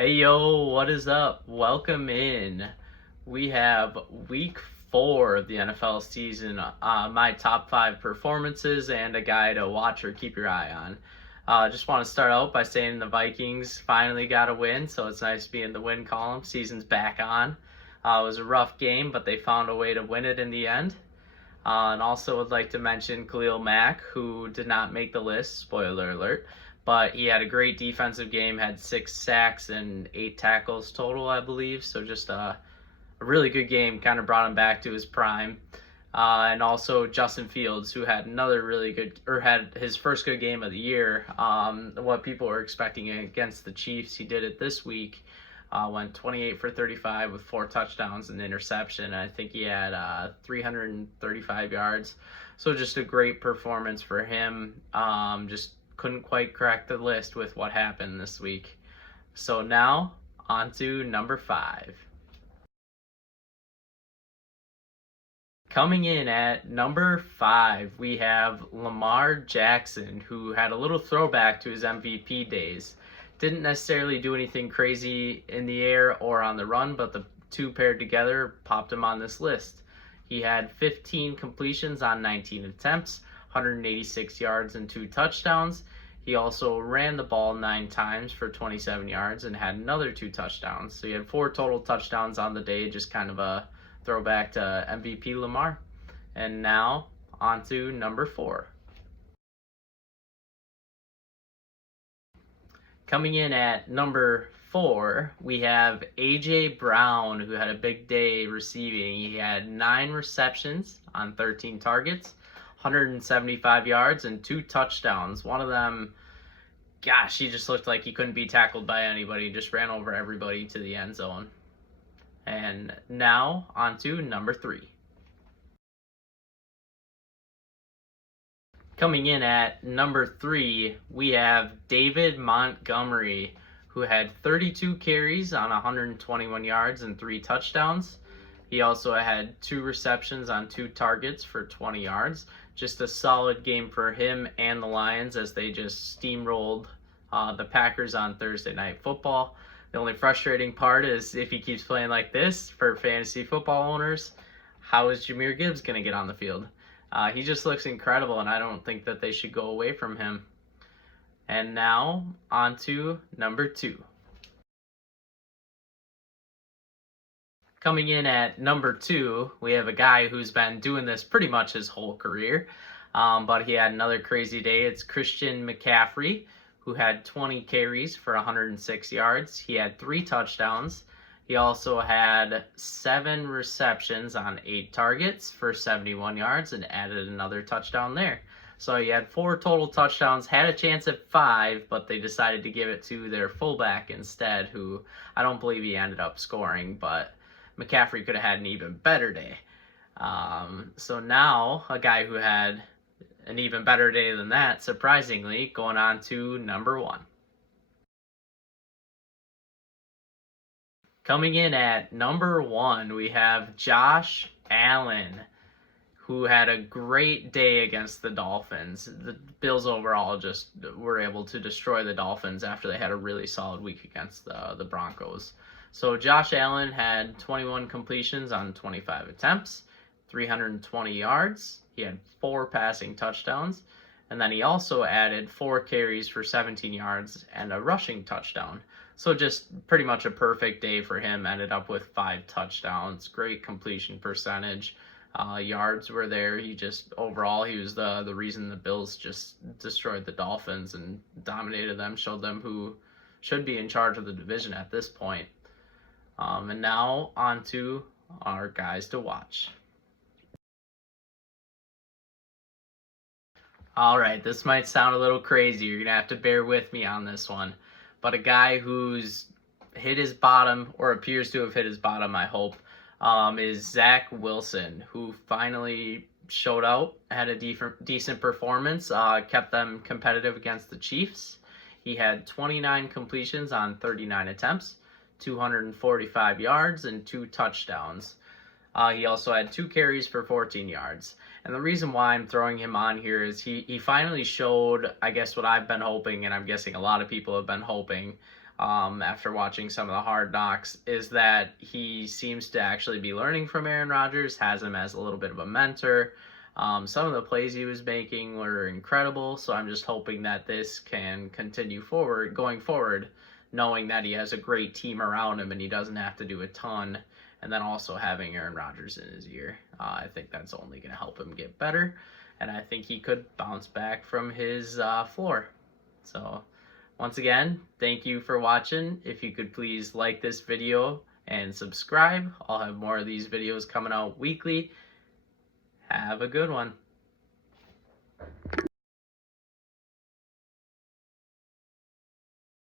Hey yo, what is up? Welcome in. We have week 4 of the NFL season, my top 5 performances, and a guy to watch or keep your eye on. Just want to start out by saying the Vikings finally got a win, so it's nice to be in the win column. Season's back on. It was a rough game, but they found a way to win it in the end. And also would like to mention Khalil Mack, who did not make the list, spoiler alert, but he had a great defensive game, had 6 sacks and 8 tackles total, I believe. So just a really good game, kind of brought him back to his prime. And also Justin Fields, who had another really good, or had his first good game of the year. What people were expecting against the Chiefs, he did it this week. Went 28 for 35 with 4 touchdowns and an interception. I think he had 335 yards. So just a great performance for him. Just couldn't quite crack the list with what happened this week. So now on to number 5. Coming in at number 5, we have Lamar Jackson, who had a little throwback to his MVP days. Didn't necessarily do anything crazy in the air or on the run, but the two paired together popped him on this list. He had 15 completions on 19 attempts, 186 yards and 2 touchdowns. He also ran the ball 9 times for 27 yards and had another 2 touchdowns. So he had 4 total touchdowns on the day, just kind of a throwback to MVP Lamar. And now on to number 4. Coming in at number 4, we have A.J. Brown, who had a big day receiving. He had 9 receptions on 13 targets, 175 yards, and 2 touchdowns. One of them, gosh, he just looked like he couldn't be tackled by anybody. He just ran over everybody to the end zone. And now on to number 3. Coming in at number 3, we have David Montgomery, who had 32 carries on 121 yards and 3 touchdowns. He also had 2 receptions on 2 targets for 20 yards. Just a solid game for him and the Lions as they just steamrolled the Packers on Thursday Night Football. The only frustrating part is if he keeps playing like this for fantasy football owners, how is Jahmyr Gibbs going to get on the field? He just looks incredible, and I don't think that they should go away from him. And now, on to number 2. Coming in at number 2, we have a guy who's been doing this pretty much his whole career, but he had another crazy day. It's Christian McCaffrey, who had 20 carries for 106 yards. He had 3 touchdowns. He also had 7 receptions on 8 targets for 71 yards and added another touchdown there. So he had 4 total touchdowns, had a chance at 5, but they decided to give it to their fullback instead, who I don't believe he ended up scoring, but McCaffrey could have had an even better day. So now a guy who had an even better day than that, surprisingly, going on to number 1. Coming in at number 1, we have Josh Allen, who had a great day against the Dolphins. The Bills overall just were able to destroy the Dolphins after they had a really solid week against the Broncos. So Josh Allen had 21 completions on 25 attempts, 320 yards. He had 4 passing touchdowns, and then he also added 4 carries for 17 yards and a rushing touchdown. So just pretty much a perfect day for him. Ended up with 5 touchdowns, great completion percentage. Yards were there. He just, overall, he was the reason the Bills just destroyed the Dolphins and dominated them, showed them who should be in charge of the division at this point. And now on to our guys to watch. All right, this might sound a little crazy. You're going to have to bear with me on this one. But a guy who's hit his bottom, or appears to have hit his bottom, I hope, is Zach Wilson, who finally showed out, had a decent performance, kept them competitive against the Chiefs. He had 29 completions on 39 attempts, 245 yards, and 2 touchdowns. He also had 2 carries for 14 yards. And the reason why I'm throwing him on here is he finally showed, I guess, what I've been hoping, and I'm guessing a lot of people have been hoping, after watching some of the Hard Knocks, is that he seems to actually be learning from Aaron Rodgers, has him as a little bit of a mentor. Some of the plays he was making were incredible, so I'm just hoping that this can continue going forward, knowing that he has a great team around him and he doesn't have to do a ton, and then also having Aaron Rodgers in his ear. I think that's only going to help him get better, and I think he could bounce back from his floor. So once again, thank you for watching. If you could please like this video and subscribe. I'll have more of these videos coming out weekly. Have a good one.